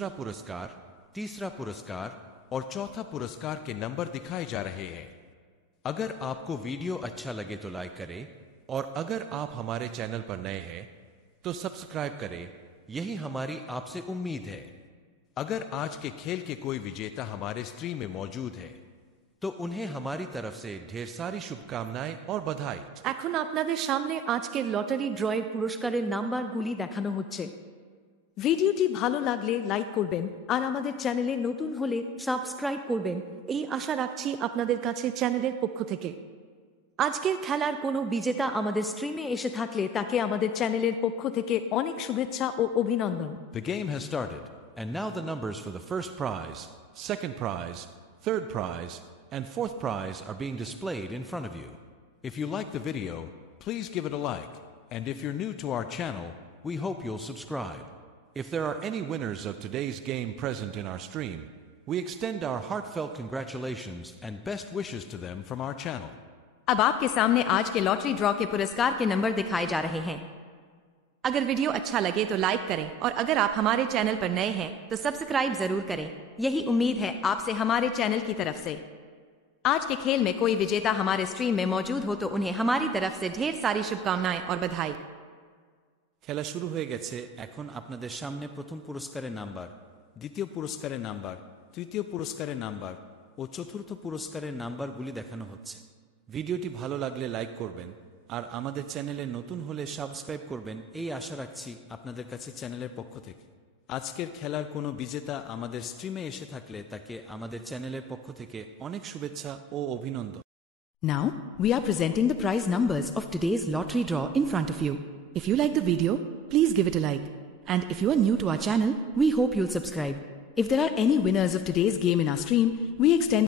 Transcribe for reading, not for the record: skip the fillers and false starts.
दूसरा पुरस्कार, तीसरा पुरस्कार और चौथा पुरस्कार के नंबर दिखाए जा रहे हैं। अगर आपको वीडियो अच्छा लगे तो लाइक करें और अगर आप हमारे चैनल पर नए हैं तो सब्सक्राइब करें, यही हमारी आपसे उम्मीद है। अगर आज के खेल के कोई विजेता हमारे स्ट्रीम में मौजूद है तो उन्हें हमारी तरफ से ढेर सारी शुभकामनाएं और बधाई। এখন আপনাদের সামনে আজকের লটারি ড্রয়ের পুরস্কারের নাম্বারগুলি দেখানো হচ্ছে। ভিডিওটি ভালো লাগলে লাইক করবেন আর আমাদের চ্যানেলে নতুন হলে সাবস্ক্রাইব করবেন, এই আশা রাখছি আপনাদের কাছে চ্যানেলের পক্ষ থেকে। আজকের খেলার কোনো বিজেতা আমাদের স্ট্রিমে এসে থাকলে তাকে আমাদের চ্যানেলের পক্ষ থেকে অনেক শুভেচ্ছা ও অভিনন্দন। The game has started and now the numbers for the first prize, second prize, third prize and fourth prize are being displayed in front of you. If you like the video, please give it a like, and if you're new to our channel, we hope you'll subscribe. If there are any winners of today's game present in our stream, we extend our heartfelt congratulations and best wishes to them from our channel. अब आपके सामने आज के lottery draw के पुरस्कार के number दिखाए जा रहे हैं। अगर वीडियो अच्छा लगे तो लाइक करें और अगर आप हमारे चैनल पर नए हैं तो सब्सक्राइब जरूर करें, यही उम्मीद है आपसे हमारे चैनल की तरफ से। आज के खेल में कोई विजेता हमारे स्ट्रीम में मौजूद हो तो उन्हें हमारी तरफ से ढेर सारी शुभकामनाएं और बधाई। খেলা শুরু হয়ে গেছে। এখন আপনাদের সামনে প্রথম পুরস্কারের নাম্বার, দ্বিতীয় পুরস্কারের নাম্বার, তৃতীয় পুরস্কারের নাম্বার ও চতুর্থ পুরস্কারের নাম্বারগুলি দেখানো হচ্ছে। ভিডিওটি ভালো লাগলে লাইক করবেন আর আমাদের চ্যানেলে নতুন হলে সাবস্ক্রাইব করবেন, এই আশা রাখছি আপনাদের কাছে চ্যানেলের পক্ষ থেকে। আজকের খেলার কোনো বিজেতা আমাদের স্ট্রিমে এসে থাকলে তাকে আমাদের চ্যানেলের পক্ষ থেকে অনেক শুভেচ্ছা ও অভিনন্দন। Now, we are presenting the prize numbers of today's lottery draw in front of you. If you like the video, please give it a like. And if you are new to our channel, we hope you'll subscribe. If there are any winners of today's game in our stream, we extend